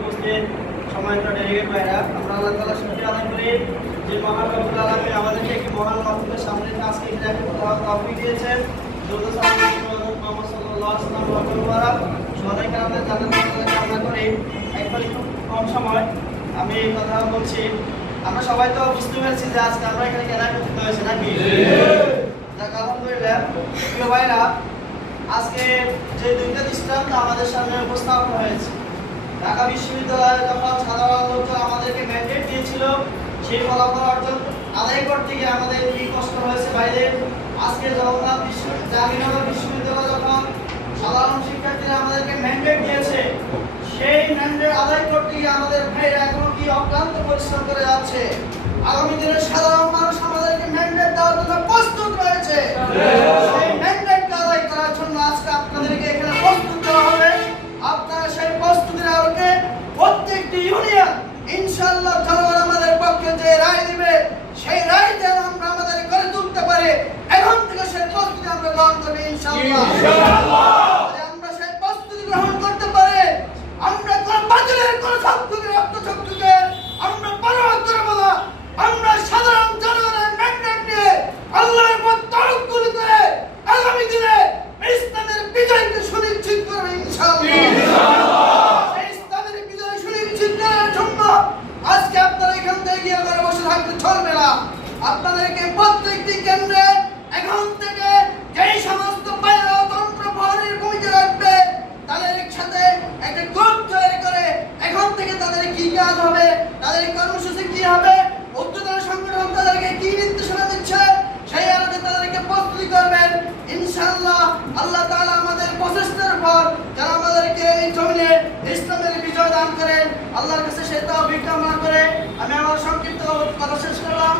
উপস্থিত সম্মানিত ডেলিগেট ভাইরা, আমরা আল্লাহ তাআলা শুকরিয়া আদায় করি যে মহান রব্বুল আলামিন আমাদেরকে একটি মহান মাহফিলের সামনে আজকে এখানে তৌফিক দিয়েছেন। যুদ্ধ মুহাম্মদ সাল্লাল্লাহু আলাইহি ওয়াসাল্লাম সবাইকে আমাদের জান্নাতের কামনা করি। একবার একটু কম সময় আমি কথা বলছি। আমরা সবাই তো বুঝতে পেরেছি যে আজকে আমরা এখানে কেন একত্রিত হয়েছি নাকি? যাক আলহামদুলিল্লাহ। প্রিয় ভাইরা, আজকে যে দুইটা দৃষ্টান্ত আমাদের সামনে উপস্থাপন হয়েছে, ঢাকা বিশ্ববিদ্যালয়ে যখন সাধারণ লোক আমাদেরকে ম্যান্ডেট দিয়েছিল সেই ফলাফল অর্জন আদায় করতে গিয়ে আমাদের কি কষ্ট হয়েছে বাইরে, আজকে জাহাঙ্গীরনগর বিশ্ববিদ্যালয় যখন সাধারণ শিক্ষার্থীরা আমাদেরকে ম্যান্ডেট দিয়েছে সেই ম্যান্ডেট আদায় করতে গিয়ে আমাদের ভাইরা এখনো কি অক্লান্ত পরিশ্রম করে যাচ্ছে। আগামী দিনে সাধারণ মানুষ আমাদেরকে ম্যান্ডেট দেওয়ার জন্য প্রস্তুত রয়েছে। সেই ম্যান্ডেটকে আদায় করার জন্য আজকে আপনাদেরকে এখানে প্রস্তুত দেওয়া হবে। আপনারা সেই প্রস্তুতির আলোকে প্রত্যেকটি ইউনিয়ন ইনশাআল্লাহ জনগণ আমাদের পক্ষে যে রায় দিবে সেই রায় যেন আমরা আমাদের করে তুলতে পারি, এখন থেকে সেই প্রস্তুতি আমরা গ্রহণ করব ইনশাআল্লাহ। আমরা সেই প্রস্তুতি গ্রহণ করতে পারি, আমরা কোন বাতিলের কোন শক্তিকে রক্তচক্ষুকে আমরা পরোয়া করব না। আমরা সাধারণ জনগণের ম্যান্ডেট নিয়ে আল্লাহর উপর তাওয়াক্কুল করে আগামী দিনে ইসলামের বিজয়কে সুনিশ্চিত করব ইনশাআল্লাহ। ইসলামের বিজয় সুনিশ্চিত করার জন্য আজকে আপনারা এখান থেকে গিয়ে ঘরে বসে থাকতে চলবে না। আপনাদেরকে প্রত্যেকটি কেন্দ্রে এখন থেকে যেই সমস্ত বাইরে তন্ত্র প্রহরীর ভূমিকা রাখবে তাদের সাথে একটা গ্রুপ তৈরি করে এখন থেকে তাদের কি কাজ হবে, তাদের কর্মসূচি কি হবে, উচ্চতর সংগঠন তাদেরকে কি নির্দেশনা দিচ্ছে সেই আলোকে তাদেরকে প্রস্তুতি করবেন ইনশাআল্লাহ। আল্লাহ তাআলা আমাদের প্রচেষ্টার পর যারা আমাদেরকে এই জমিনে ইসলামের বিজয় দান করেন আল্লাহর কাছে সে তৌফিক কামনা করে আমি আমার সংক্ষিপ্ত কথা শেষ করলাম।